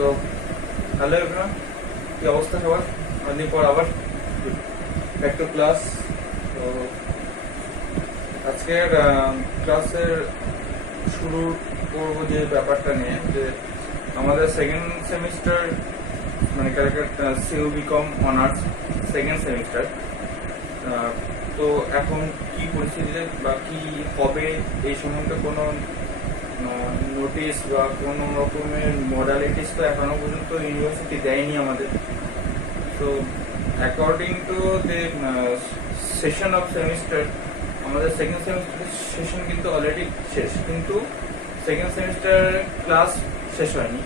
So hello everyone, কি অবস্থা সবার? অনেকদিন পর আবার ব্যাক টু ক্লাস। তো আজকের ক্লাসের শুরু করব যে ব্যাপারটা নিয়ে, যে আমাদের সেকেন্ড সেমিস্টার মানে ক্যারেক্টার সিউ বিকম অনার্স সেকেন্ড সেমিস্টার। তো এখন কি পরিস্থিতিতে বা কি হবে এই সম্বন্ধে কোনো নোটিশ বা কোনো রকমের মডালিটিস তো এখনো পর্যন্ত ইউনিভার্সিটি দেয়নি আমাদের। তো according to the session of semester, আমাদের সেকেন্ড সেমিস্টার সেশন কিন্তু অলরেডি শেষ, কিন্তু সেকেন্ড সেমিস্টার ক্লাস শেষ হয়নি,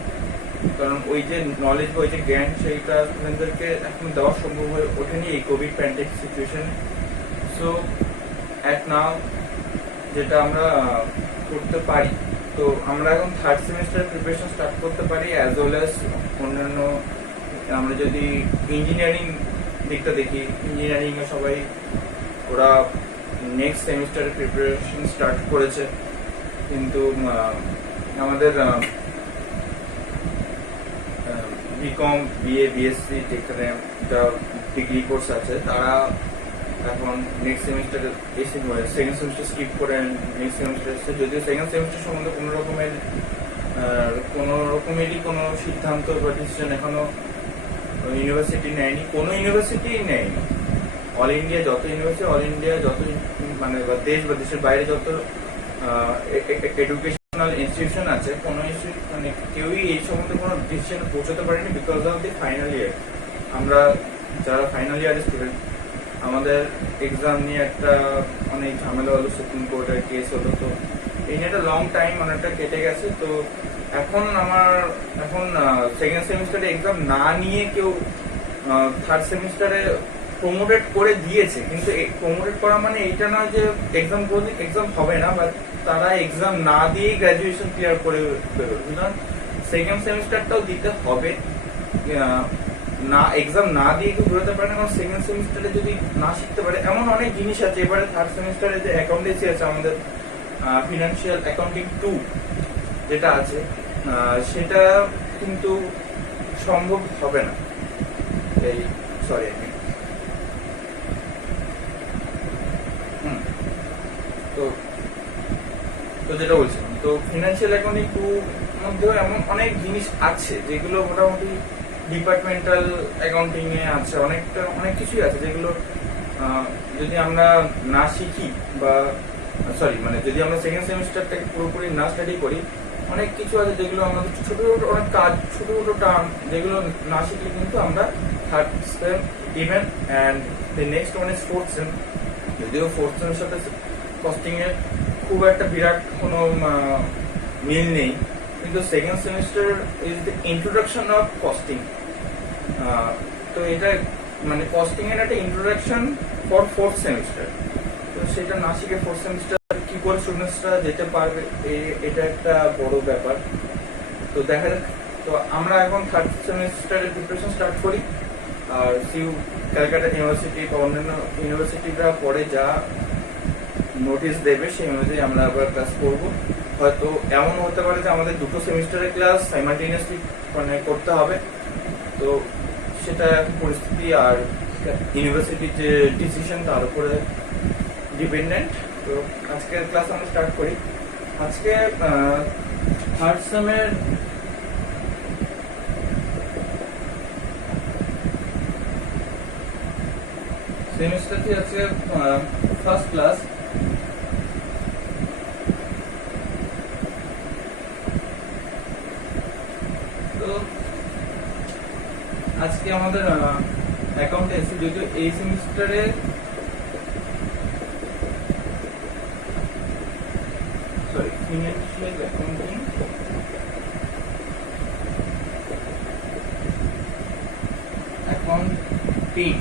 কারণ ওই যে নলেজ বা ওই যে জ্ঞান সেইটা স্টুডেন্টদেরকে এখন দেওয়া সম্ভব হয়ে ওঠেনি এই কোভিড প্যান্ডেমিক সিচুয়েশনে। সো অ্যাট নাও যেটা আমরা করতে পারি, তো আমরা এখন থার্ড সেমিস্টার প্রিপারেশন স্টার্ট করতে পারি, অ্যাজ ওয়েল অ্যাজ অন্যান্য আমরা যদি ইঞ্জিনিয়ারিং দিকটা দেখি, ইঞ্জিনিয়ারিংয়ে সবাই ওরা নেক্সট সেমিস্টারের প্রিপারেশন স্টার্ট করেছে, কিন্তু আমাদের বিকম, বিএ, বিএসসি যেখানে যা ডিগ্রি কোর্স আছে তারা এখন নেক্সট সেমিস্টারে এসে সেকেন্ড সেমিস্টার স্কিপ করে নেক্সট সেমিস্টার এসেছে। যদিও সেকেন্ড সেমিস্টার সম্বন্ধে কোনো রকমেরই কোনো সিদ্ধান্ত বা ডিসিশন এখনো ইউনিভার্সিটি নেয়নি, কোনো ইউনিভার্সিটি নেয়নি। অল ইন্ডিয়া যত মানে দেশ বা দেশের বাইরে যত এডুকেশনাল ইনস্টিটিউশন আছে, কোনো মানে কেউই এই সম্বন্ধে কোনো ডিসিশনে পৌঁছাতে পারেনি, because of the final year. আমরা যারা ফাইনাল ইয়ারের স্টুডেন্ট, আমাদের এক্সাম নিয়ে একটা অনেক ঝামেলা হলো, সুপ্রিম কোর্টের কেস হলো, তো এই নিয়ে একটা লং টাইম অনেকটা কেটে গেছে। তো এখন সেকেন্ড সেমিস্টারে এক্সাম না নিয়ে কেউ থার্ড সেমিস্টারে প্রমোটেড করে দিয়েছে, কিন্তু প্রমোটেড করা মানে এইটা নয় যে এক্সাম হবে না, বা তারা এক্সাম না দিয়েই গ্রাজুয়েশন ক্লিয়ার করে বেরোবে। সুতরাং সেকেন্ড সেমিস্টারটাও দিতে হবে, না এক্সাম না দিয়ে কেউ বেরোতে পারে না, কারণ সেকেন্ড সেমিস্টারে যদি না শিখতে পারে এমন অনেক জিনিস আছে। এবারে থার্ড সেমিস্টারে যে অ্যাকাউন্টেন্সি আছে আমাদের, ফিনান্সিয়াল অ্যাকাউন্টিং 2 যেটা আছে, সেটা কিন্তু সম্ভব হবে না। এই সরি তো যেটা বলছিলাম, তো ফিনান্সিয়াল অ্যাকাউন্টিং 2 মধ্যেও এমন অনেক জিনিস আছে যেগুলো মোটামুটি ডিপার্টমেন্টাল অ্যাকাউন্টিং এ আছে, অনেক কিছুই আছে যেগুলো যদি আমরা না শিখি বা মানে যদি আমরা সেকেন্ড সেমিস্টারটাকে পুরোপুরি না স্টাডি করি, অনেক কিছু আছে যেগুলো আমাদের ছোট ছোট অনেক কাজ, ছোট ছোট টার্ম, যেগুলো না শিখলে কিন্তু আমরা third same even and the next one is fourth sem. যদিও ফোর্থ সেমের সাথে কস্টিং এর খুব একটা বিরাট কোনো মিল নেই, কিন্তু second semester is the introduction of costing. তো এটা মানে কস্টিং এর একটা ইন্ট্রোডাকশন ফর ফোর্থ সেমিস্টার। তো সেটা না শিখে ফোর্থ সেমিস্টার কি করে স্টুডেন্টসরা যেতে পারবে, এটা একটা বড় ব্যাপার। তো দেখা যাক, তো আমরা এখন থার্ড সেমিস্টারের প্রিপারেশন স্টার্ট করি, আর সিউ ক্যালকাটা ইউনিভার্সিটি বা অন্যান্য ইউনিভার্সিটিরা পরে যা নোটিশ দেবে সেই অনুযায়ী আমরা আবার ক্লাস করবো। হয়তো এমন হতে পারে যে আমাদের দুটো সেমিস্টারের ক্লাস সাইমালটেনিয়াসলি মানে করতে হবে, তো সেটা পরিস্থিতি আর ইউনিভার্সিটির যে ডিসিশন তার উপরে ডিপেন্ডেন্ট। তো আজকের ক্লাস আমরা স্টার্ট করি। আজকে থার্ড সেমের সেমিস্টারটি আছে ফার্স্ট ক্লাস। তো আজকে আমাদের অ্যাকাউন্টেন্সি, যদিও এই সেমিস্টারে ফিনান্সিয়াল অ্যাকাউন্টিং অ্যাকাউন্টিং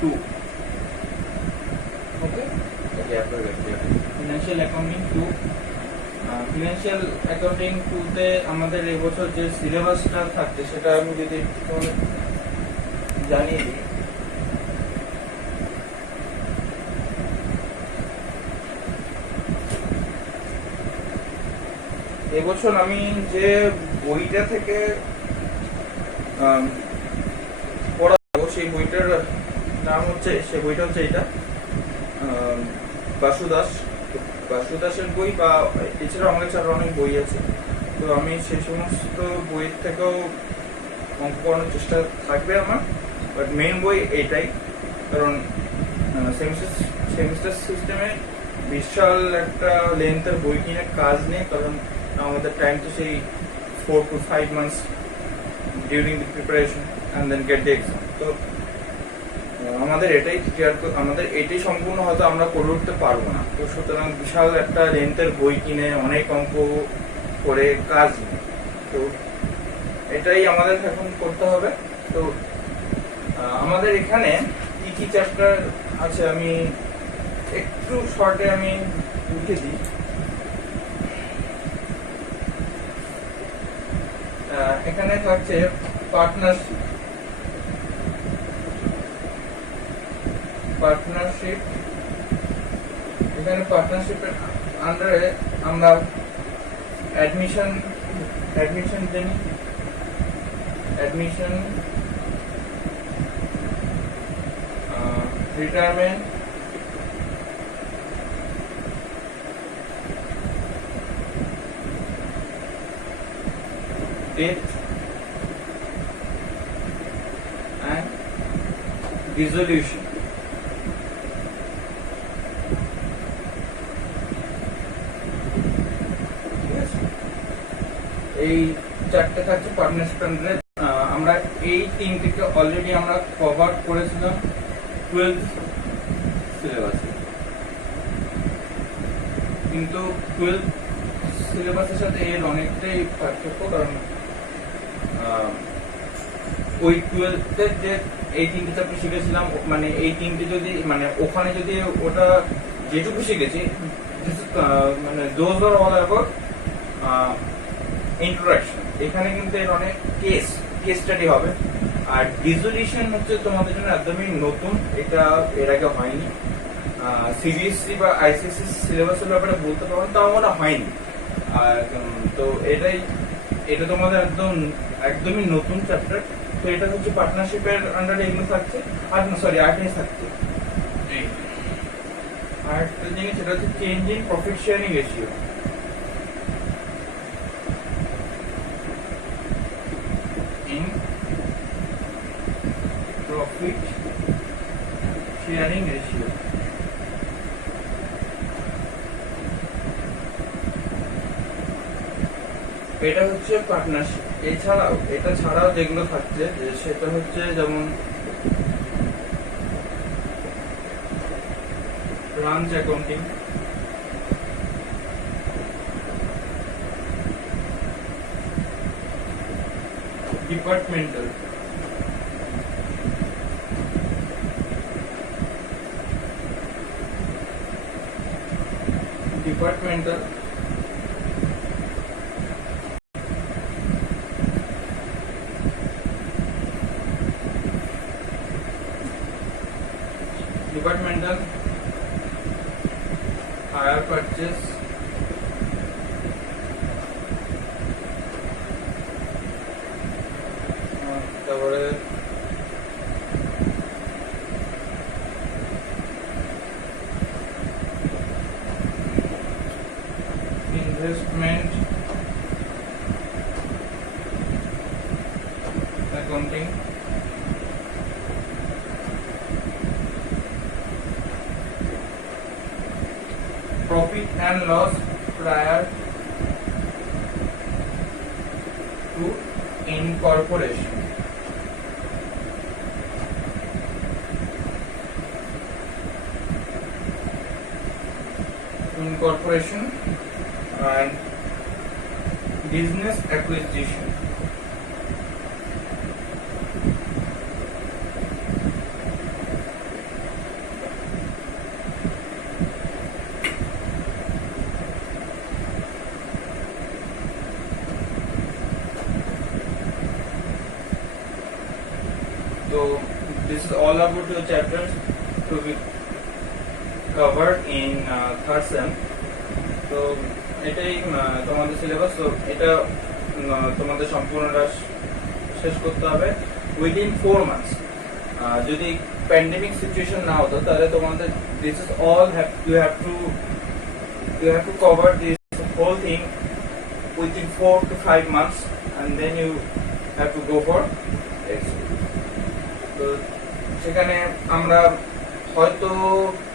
2, ওকে, ফিনান্সিয়াল অ্যাকাউন্টিং 2। ফিনান্সিয়াল অ্যাকাউন্টিং 2-তে আমাদের এবছর যে সিলেবাসটা থাকছে সেটা আমি যদি জানিয়ে দিই। এবছর আমি যে বইটা থেকে পড়াবো সেই বইটার নাম হচ্ছে, সেই বইটা হচ্ছে এটা, বাসুদাস। বাসুদাসের বই বা এছাড়া আমার কাছে আরো অনেক বই আছে। তো আমি সেই সমস্ত বইয়ের থেকেও অঙ্ক করানোর চেষ্টা থাকবে আমার, বাট মেন বই এটাই। কারণ সেমিস্টার সিস্টেমে বিশাল একটা লেন্থের বই কিনে কাজ নেই, কারণ আমাদের টাইম তো সেই 4 to 5 months during the preparation and then get the exam. তো আমাদের এটাই সম্পূর্ণ হয়তো আমরা করে উঠতে পারবো না। তো সুতরাং বিশাল একটা লেন্থের বই কিনে অনেক অঙ্ক করে কাজ নেই। তো এটাই আমাদের এখন করতে হবে। তো আমাদের এখানে কি কি চ্যাপ্টার আছে আমি একটু শর্টে আমি লিখে দিই। এখানে থাকছে পার্টনারশিপ। এখানে পার্টনারশিপের আন্ডারে আমরা অ্যাডমিশন জানি, admission, retirement, death and dissolution। এই চারটে থাকছে পার্টনারশিপ আন্ডারে। আমরা এই তিনটিকে অলরেডি আমরা কভার করেছিলাম 12th সিলেবাসে, কিন্তু 12th সিলেবাসের সাথে এর অনেকটাই পার্থক্য। কারণ ওই 12th যে এই তিনটে চ্যাপ্টার শিখেছিলাম, মানে এই তিনটে যদি মানে ওখানে যদি ওটা যেটুকু শিখেছি, মানে those are all about introduction. এখানে কিন্তু এর অনেক কেস স্টাডি হবে। আর ডিসোলিউশন হচ্ছে তোমাদের জন্য একদমই নতুন, এটা এর আগে হয়নি। সিবিএসসি বা আইসিএসসি সিলেবাসের ব্যাপারে বলতে পারবো, তাও মনে হয়নি। আর তো এটা তোমাদের একদমই নতুন চ্যাপ্টার। তো এটা হচ্ছে পার্টনারশিপের আন্ডারে এগুলো থাকছে। আর না, সরি, আর্টে থাকছে। আর একটা জিনিস, সেটা হচ্ছে change in profit sharing ratio. Profit sharing ratio, এটা হচ্ছে পার্টনারশিপ। এটা ছাড়াও যেগুলো থাকছে সেটা হচ্ছে যেমন branch accounting, departmental, departmental, hire purchase, তারপরে investment accounting, profit and loss prior to incorporation, and business acquisition. So this is all about the chapters to be covered in third sem. So এটাই তোমাদের syllabus. তো এটা তোমাদের সম্পূর্ণটা শেষ করতে হবে উইদিন 4 মান্থস। যদি প্যান্ডেমিক সিচুয়েশন না হতো তাহলে তোমাদের this is all you have to cover this whole thing within 4 to 5 months and then you have to go for exit. তো সেখানে আমরা হয়তো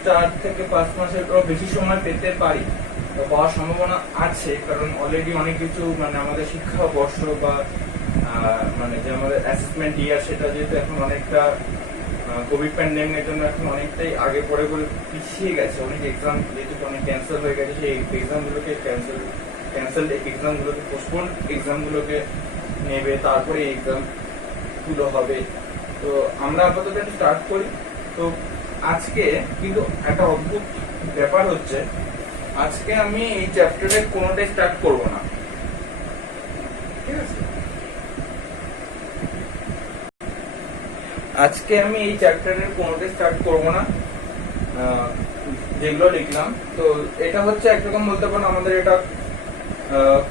4 থেকে 5 মাসের বেশি সময় পেতে পারি, পাওয়ার সম্ভাবনা আছে, কারণ অলরেডি অনেক কিছু মানে আমাদের শিক্ষাবর্ষ বা মানে যে আমাদের অ্যাসেসমেন্ট ইয়ার সেটা যেহেতু এখন অনেকটা কোভিড প্যান্ডেমিকের জন্য এখন অনেকটাই আগে পরে করে পিছিয়ে গেছে। অনেক এক্সাম যেহেতু অনেক ক্যান্সেল হয়ে গেছে, সেই এক্সামগুলোকে ক্যান্সেলড এক্সামগুলোকে পোস্টপোন এক্সামগুলোকে নেবে, তারপরে এই এক্সামগুলো হবে। তো আমরা আপাতত স্টার্ট করি। তো আজকে কিন্তু একটা অদ্ভুত ব্যাপার হচ্ছে, আজকে আমি এই চ্যাপ্টারের কোনোটাই স্টার্ট করব না, ঠিক আছে? আজকে আমি এই চ্যাপ্টারের কোনোটাই স্টার্ট করব না যেগুলো লিখলাম। তো এটা হচ্ছে একরকম বলতে পারেন আমাদের এটা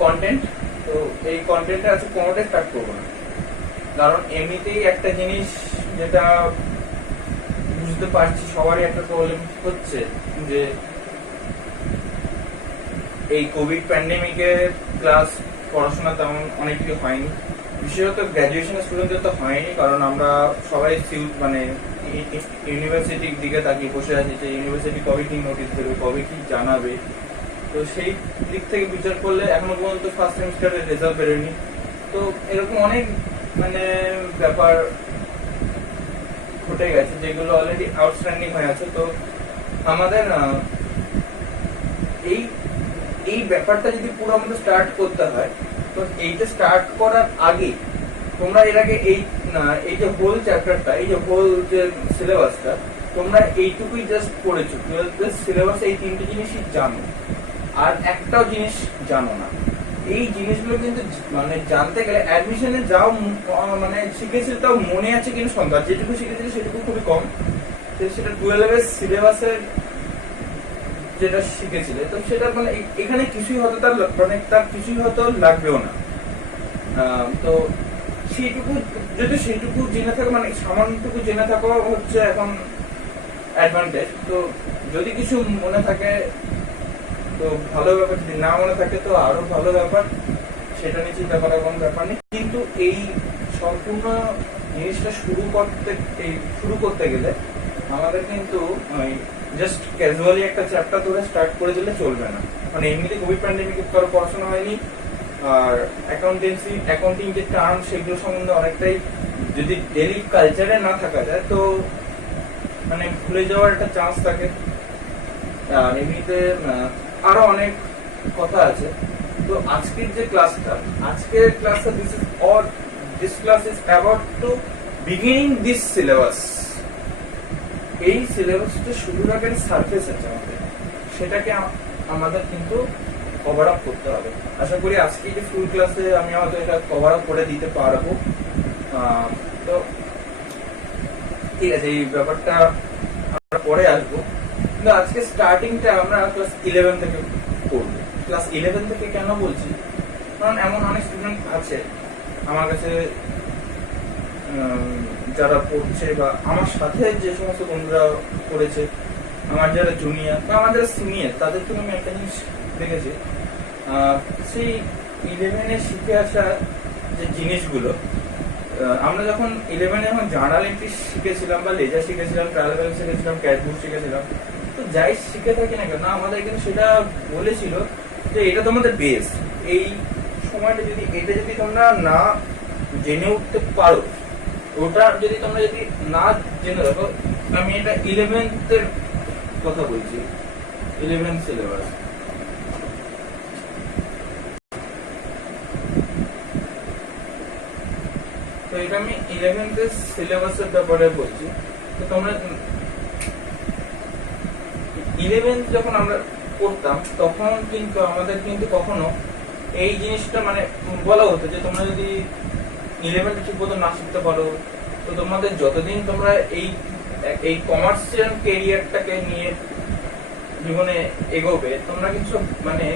কন্টেন্ট। তো এই কন্টেন্টে আজকে কোনোটাই স্টার্ট করব না, কারণ এমনিতেই একটা জিনিস যেটা বুঝতে পারছি সবারই একটা প্রবলেম হচ্ছে যে এই কোভিড প্যান্ডেমিকের ক্লাস পড়াশোনা তেমন অনেক কিছু হয়নি, বিশেষত গ্র্যাজুয়েশন স্টুডেন্টদের তো হয়নি, কারণ আমরা সবাই মানে ইউনিভার্সিটির দিকে তাকিয়ে বসে আছি যে ইউনিভার্সিটি কবে কি নোটিশ দেবে, কবে কি জানাবে। তো সেই দিক থেকে বিচার করলে এখনো পর্যন্ত ফার্স্ট সেমিস্টারের রেজাল্ট বেরোয়নি। তো এরকম অনেক মানে ব্যাপার ঘটে গেছে যেগুলো অলরেডি আউটস্ট্যান্ডিং হয়ে আছে। তো আমাদের এই ব্যাপারটা যদি পুরো আমাদের স্টার্ট করতে হয়, তো এইটা স্টার্ট করার আগে তোমরা এর আগে এই যে হোল চ্যাপ্টারটা, এই যে হোল যে সিলেবাসটা তোমরা এইটুকুই জাস্ট পড়েছো। 12 সিলেবাস এই তিনটে জিনিসই জানো, আর একটাও জিনিস জানো না। এই জিনিসগুলো কিন্তু মানে জানতে গেলে অ্যাডমিশনে যাও মানে শিখেছিল তাও মনে আছে কিন্তু সন্দেহ, যেটুকু শিখেছিল সেটুকু খুবই কম। সেটা 12 সিলেবাসের যেটা শিখেছিলে, তো সেটা মানে এখানে কিছুই হয়তো তার কিছুই হয়তো লাগবেও না। তো সেইটুকু জেনে থাকো, মানে সামান্যটুকু জেনে থাকো হচ্ছে এখন অ্যাডভান্টেজ। তো যদি কিছু মনে থাকে তো ভালো ব্যাপার, যদি না মনে থাকে তো আরো ভালো ব্যাপার, সেটা নিয়ে চিন্তা করার কোনো ব্যাপার নেই। কিন্তু এই সম্পূর্ণ জিনিসটা শুরু করতে গেলে আমাদের কিন্তু জাস্ট ক্যাজুয়ালি একটা চ্যাপ্টার ধরে স্টার্ট করে দিলে চলবে না। মানে এমনিতে কোভিড প্যান্ডেমিকে কারো পড়াশোনা হয়নি, আর অ্যাকাউন্টিং যে টার্ম সেগুলো সম্বন্ধে অনেকটাই যদি ডেইলি কালচারে না থাকা যায় তো মানে ভুলে যাওয়ার একটা চান্স থাকে। আর এমনিতে আরো অনেক কথা আছে। তো আজকের যে ক্লাসটা, this class is about to beginning this syllabus. এই সিলেবাসটা শুরুর আগে সারফেস আছে আমাদের, সেটাকে আমাদের কিন্তু কভার আপ করতে হবে। আশা করি আজকে যে ফুল ক্লাসে আমি হয়তো এটা কভার আপ করে দিতে পারবো। তো ঠিক আছে, এই ব্যাপারটা আমরা পরে আসবো। কিন্তু আজকে স্টার্টিংটা আমরা ক্লাস 11 থেকে করবো। ক্লাস 11 থেকে কেন বলছি, কারণ এমন অনেক স্টুডেন্ট আছে আমার কাছে যারা পড়ছে বা আমার সাথে যে সমস্ত বন্ধুরা পড়েছে, আমার যারা জুনিয়র বা আমার যারা সিনিয়র, তাদের থেকে আমি একটা জিনিস দেখেছি, সেই 11-এ শিখে আসা যে জিনিসগুলো আমরা যখন 11-এ যখন জার্নাল এন্ট্রি শিখেছিলাম বা লেজার শিখেছিলাম, ট্রায়াল ব্যালেন্স শিখেছিলাম, ক্যাশ বুক শিখেছিলাম, তো যাই শিখে থাকি না কেন আমাদের কিন্তু সেটা বলেছিল যে এটা তোমাদের বেস। এই সময়টা যদি তোমরা না জেনে উঠতে পারো, ওটা যদি তোমরা না জেনে রাখো, আমি এটা 11th-এর কথা বলছি, 11th সিলেবাস। তো এটা আমি 11th সিলেবাসের ব্যাপারে বলছি। তো তোমরা 11th যখন আমরা পড়তাম তখন কিন্তু আমাদের কিন্তু কখনো এই জিনিসটা মানে বলা হতো যে তোমরা যদি 11th ঠিক মতো না শিখতে পারো, তো তোমাদের যতদিন তোমরা এই কমার্সিয়াল ক্যারিয়ারটাকে নিয়ে জীবনে এগোবে, তোমরা কিন্তু মানে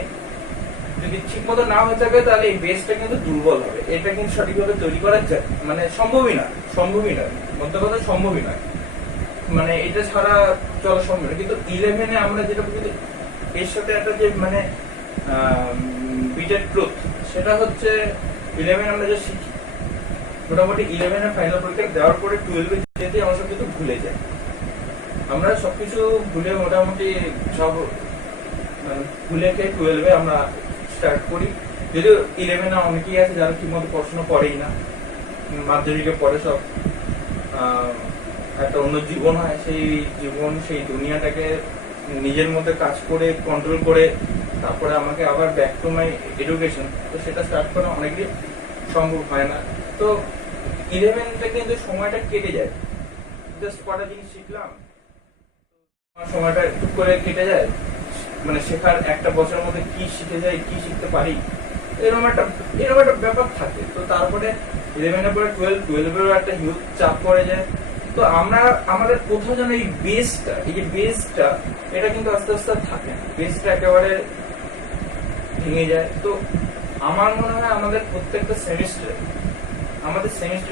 যদি ঠিক মতো না হয়ে থাকে তাহলে এই বেসটা কিন্তু দুর্বল হবে। এটা কিন্তু সঠিকভাবে তৈরি করা যায় মানে সম্ভবই নয় মধ্যে কথা সম্ভবই নয়, মানে এটা ছাড়া চলা সম্ভব না। কিন্তু 11-এ আমরা যেটা বুঝি এর সাথে একটা যে মানে বিটেড ট্রুথ, সেটা হচ্ছে 11 আমরা যা শিখি মোটামুটি 11-এ ফাইনাল পরীক্ষা দেওয়ার পরে 12-এ যেতে আমরা সব কিছু ভুলে যাই। আমরা সবকিছু ভুলে মোটামুটি সব ভুলে খেয়ে 12-এ আমরা স্টার্ট করি। যদিও 11-এ অনেকেই আছে যারা ঠিক মতো পড়াশোনা করেই না, মাধ্যমিকের পরে সব একটা অন্য জীবন হয়, সেই জীবন সেই দুনিয়াটাকে নিজের মধ্যে কাজ করে কন্ট্রোল করে তারপরে আমাকে আবার ব্যাক টু মাই এডুকেশন, তো সেটা স্টার্ট করা অনেকই সম্ভব হয় না। তো 11-টা কিন্তু সময়টা কেটে যায়, জাস্ট কটা জিনিস শিখলাম, সময়টা একটু করে কেটে যায়, মানে শেখার একটা বছরের মধ্যে কি শিখে যায় কি শিখতে পারি এরকম একটা ব্যাপার থাকে। তো তারপরে 11-এর পরে 12-এরও একটা হিউজ চাপ পড়ে যায়। তো আমরা আমাদের কোথাও যেন এই যে বেসটা এটা কিন্তু আস্তে আস্তে থাকে না, বেসটা একেবারে ভেঙে যায়। তো আমার মনে হয় আমাদের প্রত্যেকটা সেমিস্টার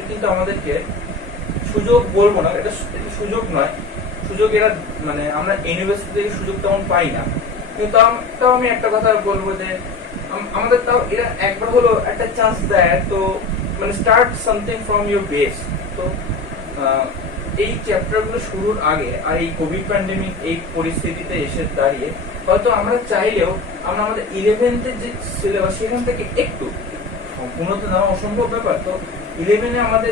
কিন্তু আমাদেরকে সুযোগ বলবো না, এটা সুযোগ নয়, সুযোগ এরা মানে আমরা ইউনিভার্সিটি থেকে সুযোগ তেমন পাই না, কিন্তু তাও আমি একটা কথা বলবো যে আমাদের তাও এরা একবার হলো একটা চান্স দেয়। তো মানে start something from your base. তো এই চ্যাপ্টার গুলো শুরুর আগে আর এই কোভিড প্যান্ডেমিক এই পরিস্থিতিতে এসে দাঁড়িয়ে হয়তো আমরা চাইলেও আমরা আমাদের 11th যে সিলেবাস সেখান থেকে একটু সম্পূর্ণ তো নেওয়া অসম্ভব ব্যাপার। তো 11-এ আমাদের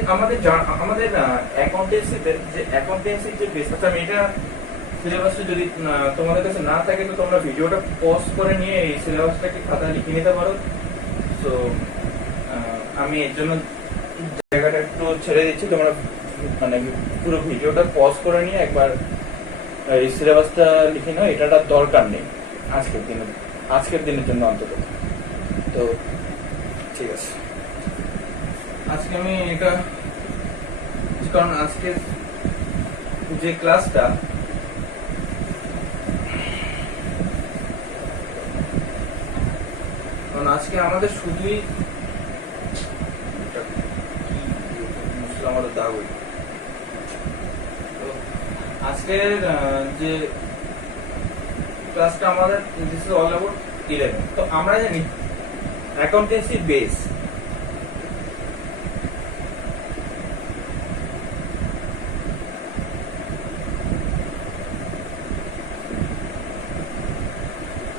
অ্যাকাউন্টেন্সির যে বেস, আচ্ছা আমি এটা সিলেবাসটা যদি তোমাদের কাছে না থাকে তো তোমরা ভিডিওটা পজ করে নিয়ে এই সিলেবাসটাকে খাতা লিখে নিতে পারো। তো আমি এর জন্য জায়গাটা একটু ছেড়ে দিচ্ছি, তোমরা মানে পুরো ভিডিওটা পজ করে নিয়ে একবার এই সিলেবাসটা লিখে নাও, এটার দরকার নেই আজকের দিনের জন্য অন্তত। তো ঠিক আছে, আজকে আমি এটা কারণ আজকে যে ক্লাসটা কারণ আজকে আমাদের শুধুই আমাদের দাগ আজকের যে ক্লাসটা আমাদের দিস ইজ অল অ্যাবাউট 11। তো আমরা জানি অ্যাকাউন্টেন্সি বেস,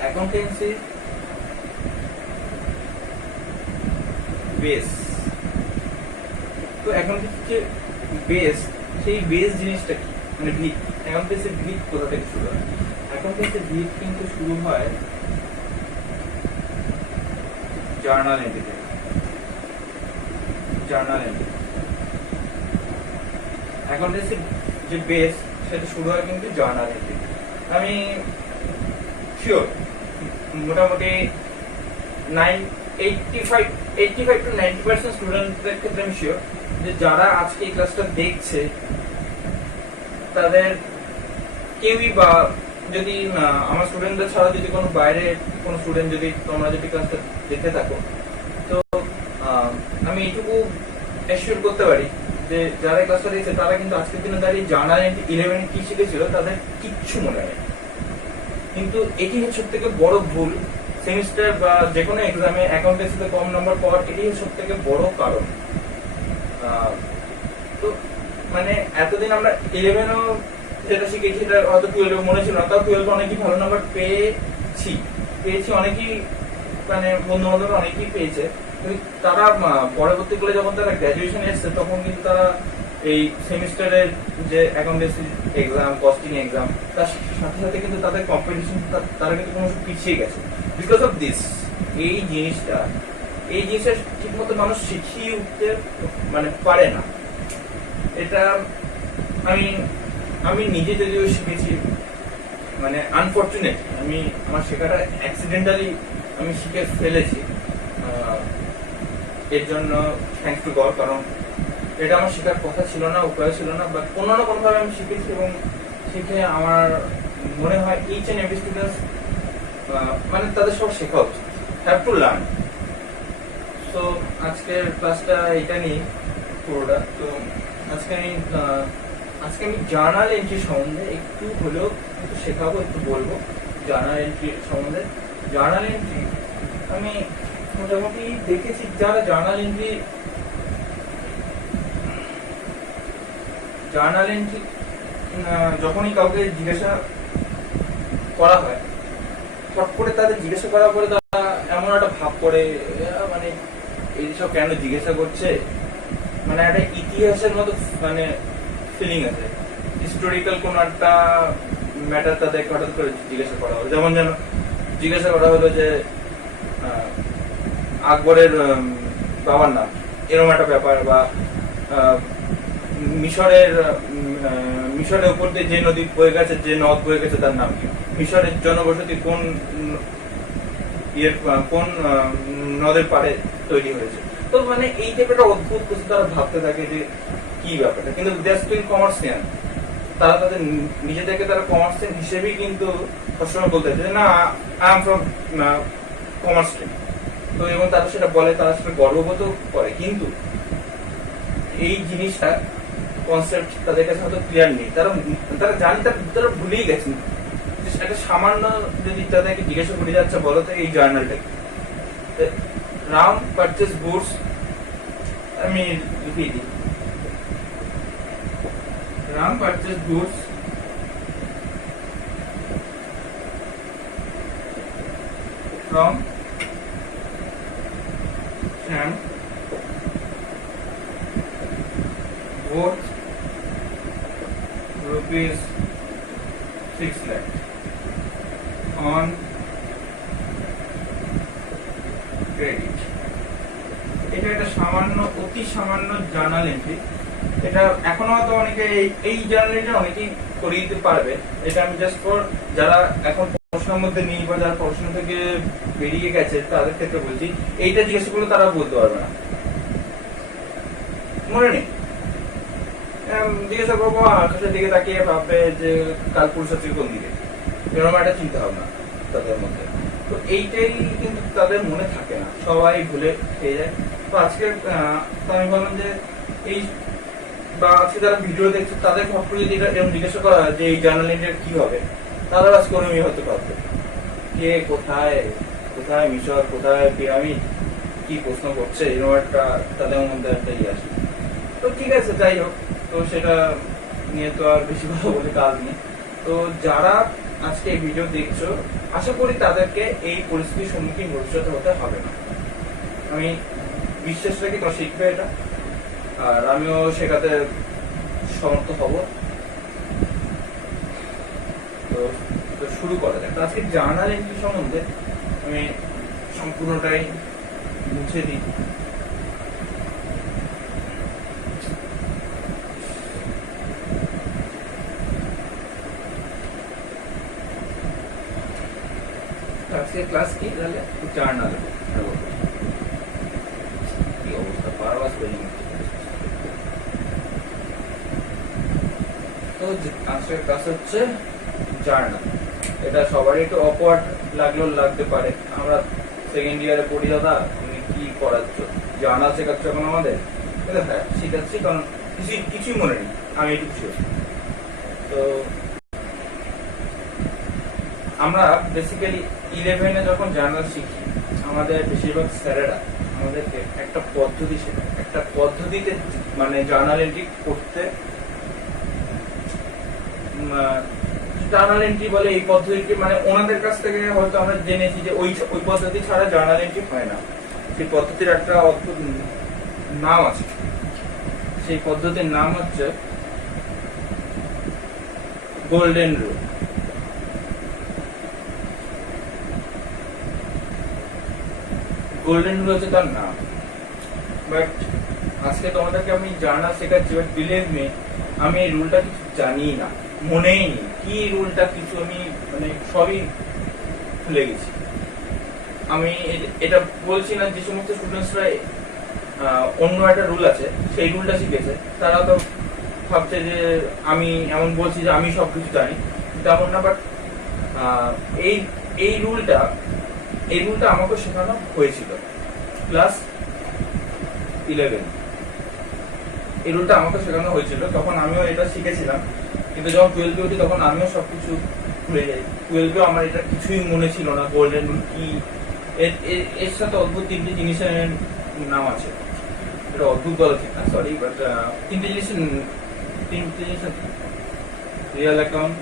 অ্যাকাউন্টেন্সি বেস। তো অ্যাকাউন্টেন্সি বেস, সেই বেস জিনিসটা কি মানে ভিত, অ্যাকাউন্টেন্সির ভিত কোথা থেকে শুরু হয়? অ্যাকাউন্টেন্সির ভিত কিন্তু শুরু হয় জার্নাল এন্ট্রি থেকে। অ্যাকাউন্টেন্সির যে বেস সেটা শুরু হয় কিন্তু জার্নাল এন্ট্রি। আমি শিওর মোটামুটি 85 to 90% স্টুডেন্টদের ক্ষেত্রে আমি শিওর যে যারা আজকে এই ক্লাসটা দেখছে তাদের কেউই, বা যদি আমার স্টুডেন্টদের ছাড়া যদি কোনো বাইরে কোনো স্টুডেন্ট যদি তোমরা যদি ক্লাসটা দেখতে থাকো, তো আমি এইটুকু অ্যাসিওর করতে পারি যে যারা এই ক্লাসটা দেখছে তারা কিন্তু আজকের দিনে দাঁড়িয়ে জার্নাল এন্ট্রি 11 কি শিখেছিল তাদের কিচ্ছু মনে নেই। কিন্তু এটি হচ্ছে সব থেকে বড় ভুল। সেমিস্টার বা যে কোনো এক্সামে অ্যাকাউন্টেন্সিতে কম নাম্বার পাওয়ার এটি সব থেকে বড় কারণ। তো মানে এতদিন আমরা 11-ও যেটা শিখেছি সেটা হয়তো 12-এ মনে ছিল না, তাও 12-এ অনেকেই ভালো নাম্বার পেয়েছি অনেকেই, মানে বন্ধু বান্ধব অনেকেই পেয়েছে। কিন্তু তারা পরবর্তীকালে যখন তারা গ্র্যাজুয়েশনে এসছে তখন কিন্তু তারা এই সেমিস্টারের যে অ্যাকাউন্টেন্সি এক্সাম, কস্টিং এক্সাম, তার সাথে সাথে কিন্তু তাদের কম্পিটিশন তারা কিন্তু কোনো পিছিয়ে গেছে বিকজ অফ দিস। এই জিনিসটা ঠিক মতো মানুষ শিখিয়ে উঠতে মানে পারে না। এটা আমি নিজে যদিও শিখেছি, মানে আনফরচুনেট আমি আমার শেখাটা অ্যাক্সিডেন্টালি আমি শিখে ফেলেছি। এর জন্য থ্যাঙ্কস টু গড, কারণ এটা আমার শেখার কথা ছিল না, উপায় ছিল না, বাট কোনো না কোনোভাবে আমি শিখেছি। এবং শিখে আমার মনে হয় ইচ অ্যান্ড এভরি স্টুডেন্টস মানে তাদের সব শেখা উচিত। Have to learn. তো আজকের ক্লাসটা এটা নিয়ে পুরোটা। তো আজকে আমি জার্নাল এন্ট্রি সম্বন্ধে একটু হলেও একটু শেখাবো, একটু বলবো জার্নাল এন্ট্রি সম্বন্ধে। জার্নাল এন্ট্রি আমি মোটামুটি দেখেছি, যারা জার্নাল এন্ট্রি যখনই কাউকে জিজ্ঞাসা করা হয়, ফট করে তাদের জিজ্ঞাসা করার পরে তারা এমন একটা ভাব করে, মানে এইসব কেন জিজ্ঞাসা করছে, মানে একটা ইতিহাসের মতো মানে ফিলিং আছে। হিস্টোরিক্যাল কোন একটা ম্যাটার তাদেরকে হঠাৎ করে জিজ্ঞাসা করা হলো, যেমন যেন জিজ্ঞাসা করা হলো যে আকবরের বাবার নাম, এরকম একটা ব্যাপার। বা মিশরের উপর দিয়ে যে নদী বয়ে গেছে, যে নদ বয়ে গেছে, তার নাম কি? মিশরের জনবসতি কোন নদের পাড়ে তৈরি হয়েছে? তো মানে এই টাইপের একটা অদ্ভুত কিছু তারা ভাবতে থাকে যে কি ব্যাপারটা, কিন্তু দে আর স্টিল কমার্সিয়ান। তারা তাদের নিজেদেরকে তারা কমার্সিয়ান হিসেবেই কিন্তু সবসময় বলতে চায় না I am from commerce stream. তো এবং তারা সেটা বলে, তারা সেটা গর্ববোধ করে, কিন্তু এই জিনিসটা কনসেপ্ট তাদের কাছে হয়তো ক্লিয়ার নেই। তারা জানি, তারা ভুলেই গেছেন। একটা সামান্য যদি তাদেরকে জিজ্ঞাসা করে যাচ্ছে, বলো তো এই জার্নালটা কি? রাম পারচেজ গুডস, আমি লিখে দিই, Ram purchase goods from Sam worth rupees 6 lakh on credit। এটা একটা সামান্য, অতি সামান্য জার্নাল এন্ট্রি। এটা এখনো হয়তো অনেকে এই জার্নাল এন্ট্রি অনেকেই করে দিতে পারবে। এটা আমি জাস্ট ফর যারা এখন পড়াশোনার মধ্যে নেই বা যারা পড়াশোনা থেকে বেরিয়ে গেছে তাদের ক্ষেত্রে বলছি, এইটা জিজ্ঞেস করলে তারা বলতে পারবে না, মনে নেই। জিজ্ঞাসা করবো, আকাশের দিকে তাকিয়ে ভাববে যে কাল পুরুষাত্রী কোন দিকে, এরকম একটা চিন্তা ভাবনা তাদের মধ্যে। তো এইটাই কিন্তু তাদের মনে থাকে না, সবাই ভুলে খেয়ে যায়। তো আজকে আমি বললাম যে এই বা আজকে যারা ভিডিও দেখছে তাদের ভাবতে যদি এরকম জিজ্ঞাসা করা হয় যে এই জার্নাল এন্ট্রি কি হবে, তারা আজকে অনুমি হতে পারবে কে কোথায় কোথায় মিশর, কোথায় পিরামিড, কি প্রশ্ন করছে, এরকম একটা তাদের মধ্যে একটা ইয়ে আসে। তো ঠিক আছে, যাই হোক, তো সেটা নিয়ে তো আর বেশি কথা বলে কাজ নেই। তো যারা আজকে এই ভিডিও দেখছো, আশা করি তাদেরকে এই পরিস্থিতির সম্মুখীন ভবিষ্যতে হতে হবে না। আমি বিশ্বাস রাখি তো শিখবে এটা, আর আমিও শেখাতে সমর্থ হব। তো শুরু করা যাক। আজকে জার্নাল এন্ট্রি সম্বন্ধে আমি সম্পূর্ণটাই মুছে দিই। আজকে ক্লাস কি তাহলে? জার্নাল। কি অবস্থা, বারবার স্পেলিং। তো আজকের ক্লাস হচ্ছে জার্নাল। এটা সবারই একটু অকওয়ার্ড লাগতে পারে। আমরা সেকেন্ড ইয়ারে পড়ি, দাদা তুমি কি পড়াচ্ছ, জার্নাল শেখাচ্ছ এখন আমাদের? হ্যাঁ শিখাচ্ছি, কারণ কিছুই মনে নেই, আমি এটুকু শিখছি। তো আমরা বেসিক্যালি 11-এ যখন জার্নাল শিখি, আমাদের বেশিরভাগ স্যারেরা আমাদেরকে একটা পদ্ধতি শেখায়, একটা পদ্ধতিতে মানে জার্নাল এন্ট্রি করতে। জার্নাল এন্ট্রি বলে এই পদ্ধতিটি, মানে ওনাদের কাছ থেকে হয়তো আমরা জেনেছি যে ওই পদ্ধতি ছাড়া জার্নাল এন্ট্রি হয় না। সেই পদ্ধতির একটা অদ্ভুত নাম আছে, সেই পদ্ধতির নাম হচ্ছে গোল্ডেন রুল। গোল্ডেন রুল হচ্ছে তার নাম। বাট আজকে তোমাদেরকে আমি জার্নাল শেখাচ্ছি, বাট বিলিভ মি আমি এই রুলটা কিছু জানি না, মনেই নেই কি রুলটা কিছু, আমি মানে সবই ভুলে গেছি। আমি এটা বলছি না যে সমস্ত স্টুডেন্টসরা অন্য একটা রুল আছে সেই রুলটা শিখেছে, তারা তো ভাবছে যে আমি এমন বলছি যে আমি সবকিছু জানি, তেমন না। বাট এই রুলটা এই রুলটা আমাকে শেখানো হয়েছিল ক্লাস 11, এই রুলটা আমাকে শেখানো হয়েছিল, তখন আমিও এটা শিখেছিলাম। কিন্তু যখন 12-এ উঠি তখন আমিও সবকিছু ভুলে যাই। 12-এও আমার এটা কিছুই মনে ছিল না, গোল্ডেন রুল কি। এর সাথে অদ্ভুত তিনটে জিনিসের নাম আছে, এটা অদ্ভুত বলা ঠিক না, সরি, বাট তিনটে জিনিস real account,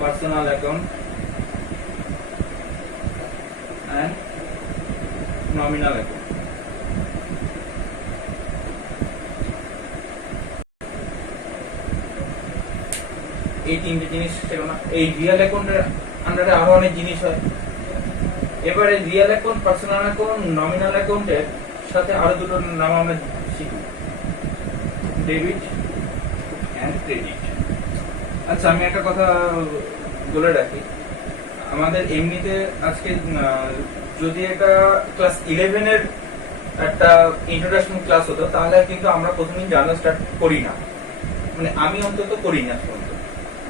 personal account and nominal account. এই তিনটে জিনিস শেখানো। এই রিয়েল অ্যাকাউন্টের আন্ডারে আরো অনেক জিনিস হয়। এবারে real account, personal account, nominal অ্যাকাউন্টের সাথে আরো দুটো নাম আমরা শিখব, ডেবিট অ্যান্ড ক্রেডিট। আচ্ছা, আমি একটা কথা বলে রাখি, আমাদের এমনিতে আজকে যদি এটা ক্লাস 11-এর একটা ইন্ট্রোডাকশন ক্লাস হতো, তাহলে কিন্তু আমরা প্রথমেই জার্নাল স্টার্ট করি না, মানে আমি অন্তত করি না।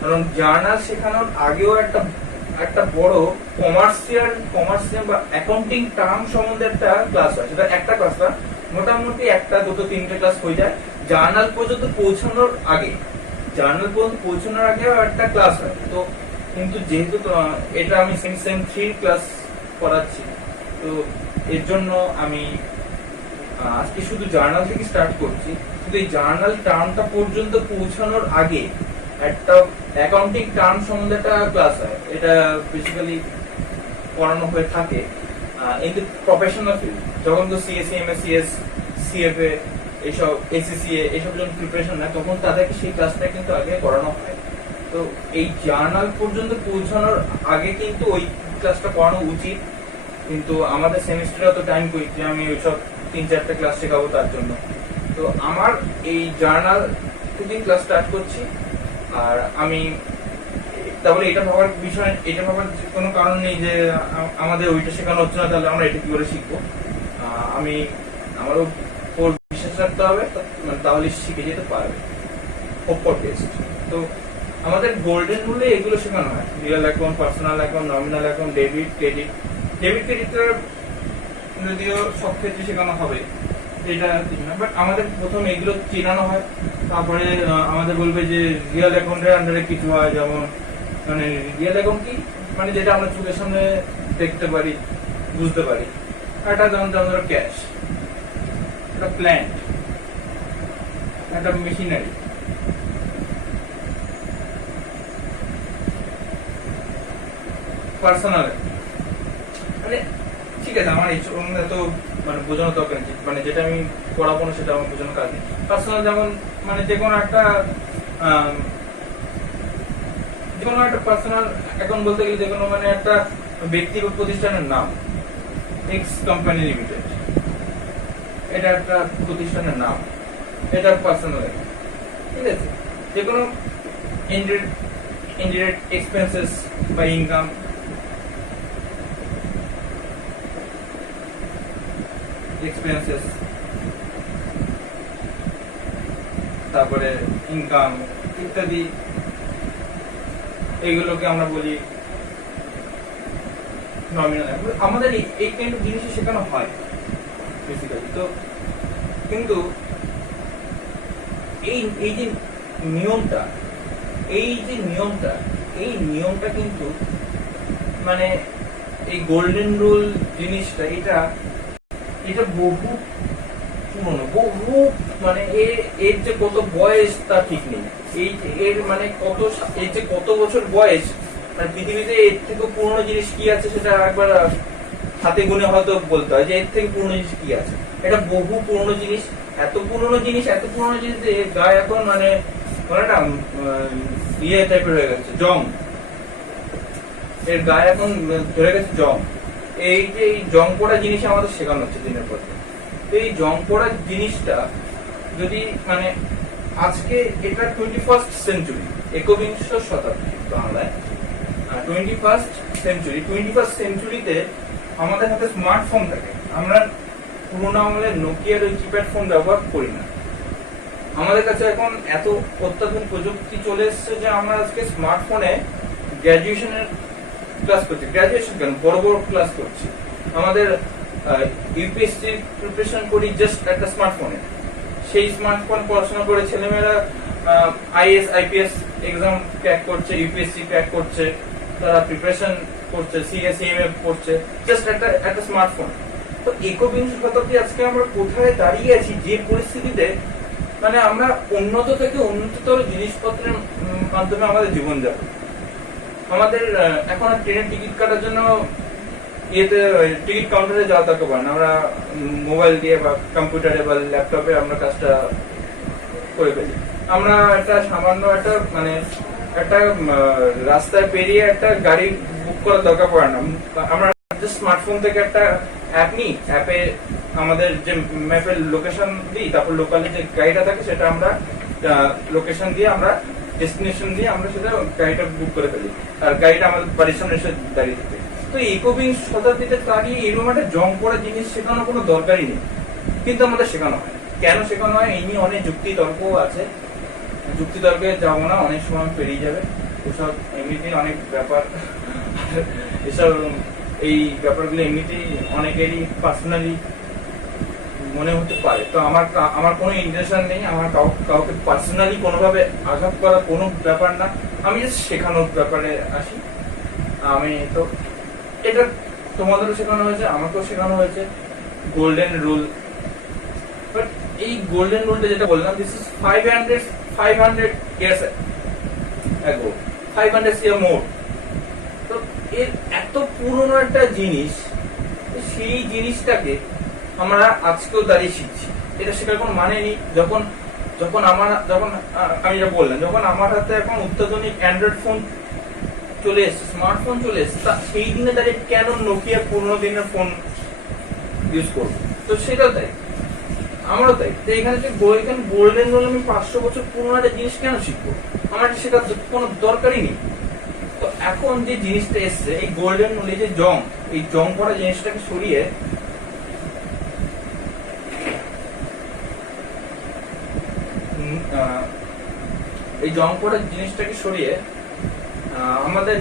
কারণ জার্নাল শেখানোর আগেও একটা বড় কমার্শিয়াল বা অ্যাকাউন্টিং টার্ম সম্বন্ধে একটা ক্লাস হয়। সেটা একটা ক্লাস না, মোটামুটি একটা, দুটো, তিনটে ক্লাস হয়ে যায় জার্নাল পর্যন্ত পৌঁছানোর আগে। জার্নাল পর্যন্ত পৌঁছানোর আগেও একটা ক্লাস হয়। তো কিন্তু যেহেতু এটা আমি সেম 3 ক্লাস করাচ্ছি, তো এর জন্য আমি আজকে শুধু জার্নাল থেকে স্টার্ট করছি। কিন্তু এই জার্নাল টার্মটা পর্যন্ত পৌঁছানোর আগে একটা অ্যাকাউন্টিং টার্ম সম্বন্ধে একটা ক্লাস হয়। এটা বেসিক্যালি পড়ানো হয়ে থাকে ইন দ্য প্রফেশনাল ফিল্ড। যখন তো সিএসসি, এমএসসিএস, সিএফএ, এইসব এসিসিএ, এইসব যখন প্রিপারেশন নেয়, তখন তাদেরকে সেই ক্লাসটা কিন্তু আগে করানো হয়। তো এই জার্নাল পর্যন্ত পৌঁছানোর আগে কিন্তু ওই ক্লাসটা করানো উচিত। কিন্তু আমাদের সেমিস্টারে অত টাইম করি যে আমি ওইসব 3-4টা ক্লাস শেখাবো তার জন্য। তো আমার এই জার্নাল থেকে ক্লাস স্টার্ট করছি। আর আমি তাহলে এটা ভাবার বিষয়, এটা ভাবার কোনো কারণ নেই যে আমাদের ওইটা শেখানো হচ্ছে না, তাহলে আমরা এটা কি করে শিখবো। আমি আমারও বিশ্বাস রাখতে হবে, তাহলে শিখে যেতে পারবে। Hope for best. তো আমাদের গোল্ডেন রুলে এগুলো শেখানো হয়, real account, personal account, nominal account, debit credit. Debit ক্রেডিটটা যদিও সব ক্ষেত্রে শেখানো হবে, এটা না, বাট আমাদের প্রথম এগুলো চেনানো হয়। তারপরে আমাদের বলবে যে রিয়েল অ্যাকাউন্টের আন্ডারে কিছু হয়, যেমন মানে রিয়েল অ্যাকাউন্ট কি, মানে যেটা আমরা চোখের সামনে দেখতে পারি, বুঝতে পারি। একটা যেমন ধরো ক্যাশ, একটা প্ল্যান্ট, একটা মেশিনারি। পার্সোনাল মানে ঠিক আছে, আমার এত মানে বোঝানোর দরকার নেই, মানে যেটা আমি পড়াবো না সেটা আমার বোঝানোর কাজ নেই। পার্সোনাল যেমন মানে যে কোনো একটা পার্সোনাল অ্যাকাউন্ট বলতে গেলে যে কোনো মানে একটা ব্যক্তি বা প্রতিষ্ঠানের নাম, এক্স কোম্পানি লিমিটেড, এটা একটা প্রতিষ্ঠানের নাম, এটা পার্সোনাল। ঠিক আছে, যে কোনো ইনডিরেক্ট এক্সপেন্সেস বা ইনকাম, এক্সপেন্সেস, তারপরে ইনকাম ইত্যাদি, এইগুলোকে আমরা বলি নমিনাল। আমাদের এই কাইন্ড অফ জিনিসই শেখানো হয় বেসিক্যালি। তো কিন্তু এই যে নিয়মটা, এই নিয়মটা কিন্তু মানে এই গোল্ডেন রুল জিনিসটা, এটা বহু পুরনো, মানে এর যে কত বয়স তা ঠিক নেই। এর মানে এর যে কত বছর বয়স, মানে পৃথিবীতে এর থেকে পুরনো জিনিস কি আছে সেটা একবার হাতে গুনে হয়তো বলতে হয় যে এর থেকে পুরনো জিনিস কি আছে। এটা বহু পুরনো জিনিস, এত পুরনো জিনিস যে এর গায়ে এখন মানে না ইয়ে টাইপের হয়ে গেছে, জং। এর গায়ে এখন ধরে গেছে জং। এই যে এই জং পড়া জিনিস আমাদের শেখানো হচ্ছে দিনের পর দিন। এই জং পড়া জিনিসটা যদি মানে আজকে এটা 21st সেঞ্চুরি, 21শ শতাব্দী বাংলায়, 21st সেঞ্চুরিতে আমাদের হাতে স্মার্টফোন থাকে। আমরা পুরোনো আমলের নোকিয়ার ওই কিপ্যাড ফোন ব্যবহার করি না। আমাদের কাছে এখন এত অত্যাধুনিক প্রযুক্তি চলে এসেছে যে আমরা আজকে স্মার্টফোনে গ্র্যাজুয়েশনের ক্লাস করছি, গ্রাজুয়েশন কেন, বড় বড় ক্লাস করছি। আমাদের ইউপিএসসি প্রিপারেশন করি জাস্ট একটা স্মার্টফোনে। সেই স্মার্টফোন পড়াশোনা করে ছেলেমেয়েরা আইএস আইপিএস এক্সাম ক্র্যাক করছে, ইউপিএসসি ক্র্যাক করছে, তারা প্রিপারেশন করছে, সিএসইএমএ পড়ছে, জাস্ট একটা স্মার্টফোন। তো একবিংশ শতাব্দী আজকে আমরা কোথায় দাঁড়িয়ে আছি, যে পরিস্থিতিতে মানে আমরা উন্নত থেকে উন্নততর জিনিসপত্রের মাধ্যমে আমাদের জীবন যাপন। আমাদের এখন আর ট্রেনের টিকিট কাটার জন্য ইয়েতে টিকিট কাউন্টারে যাওয়া দরকার পড়ে না, আমরা মোবাইল দিয়ে বা কম্পিউটারে বা ল্যাপটপে আমরা কাজটা করে ফেলি। আমরা একটা সামান্য একটা মানে একটা রাস্তায় পেরিয়ে একটা গাড়ি বুক করার দরকার পড়ে না, আমরা স্মার্টফোন থেকে একটা অ্যাপ নিই, অ্যাপে আমাদের যে ম্যাপের লোকেশন দিই, তারপর লোকালে যে গাড়িটা থাকে সেটা আমরা লোকেশন দিয়ে আমরা ডেস্টিনেশন দিয়ে আমরা সেটা গাড়িটা বুক করে ফেলি, আর গাড়িটা আমাদের বাড়ির সামনে এসে দাঁড়িয়ে থাকে। তো একবিংশ শতাব্দীতে দাঁড়িয়ে এরকম একটা জং পড়া জিনিস শেখানোর কোনো দরকারই নেই, কিন্তু আমাদের শেখানো হয়। কেন শেখানো হয় এই নিয়ে অনেক যুক্তি তর্কও আছে, যুক্তি তর্কে যাবো না, অনেক সময় পেরিয়ে যাবে। ওসব এমনিতেই অনেক ব্যাপার, এসব এই ব্যাপারগুলো এমনিতেই অনেকেরই পার্সোনালি মনে হতে পারে। তো আমার কোনো ইন্টেনশন নেই, আমার কাউকে পার্সোনালি কোনোভাবে আঘাত করা কোনো ব্যাপার না, আমি জাস্ট শেখানোর ব্যাপারে আসি। আমি তো এটা তোমাদেরও শেখানো হয়েছে, আমাকেও শেখানো হয়েছে গোল্ডেন রুল। বাট এই গোল্ডেন রুলটা যেটা বললাম, this is 500 years ago, 500 years more। তো এর এত পুরনো একটা জিনিস, সেই জিনিসটাকে আমরা আজকেও দাঁড়িয়ে শিখছি, এটা শেখার কোনো মানে নেই। যখন আমি যেটা বললাম, যখন আমার হাতে এখন অত্যাধুনিক অ্যান্ড্রয়েড ফোন চলে এসছে, স্মার্টফোন চলে এসছে, তা সেই দিনে দাঁড়িয়ে কেন নোকিয়া পুরোনো দিনের ফোন ইউজ করবো? তো সেটাও তাই, আমারও তাই। তো এখানে যে গোল্ডেন রুল, আমি 500 বছর পুরোনো একটা জিনিস কেন শিখবো? আমার সেটা কোনো দরকারই নেই। তো এখন যে জিনিসটা এসছে, এই গোল্ডেন রুল, এই যে এই জং পড়া জিনিসটাকে সরিয়ে এই জং পড়া জিনিসটাকে সরিয়ে আমাদের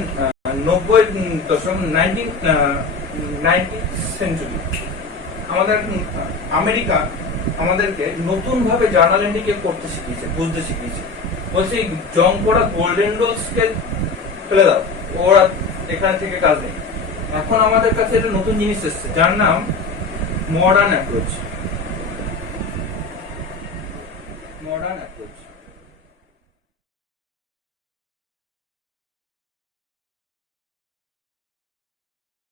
90 দশক 19th সেঞ্চুরি আমাদের আমেরিকা আমাদেরকে নতুন ভাবে জার্নালিস্টিকে করতে শিখিয়েছে, বুঝতে শিখিয়েছে। বলছে জং পড়া গোল্ডেন রুলস কে ফেলে দাও, ওরা এখান থেকে কাজ নেই। এখন আমাদের কাছে একটা নতুন জিনিস এসছে, যার নাম মডার্ন অ্যাপ্রোচ।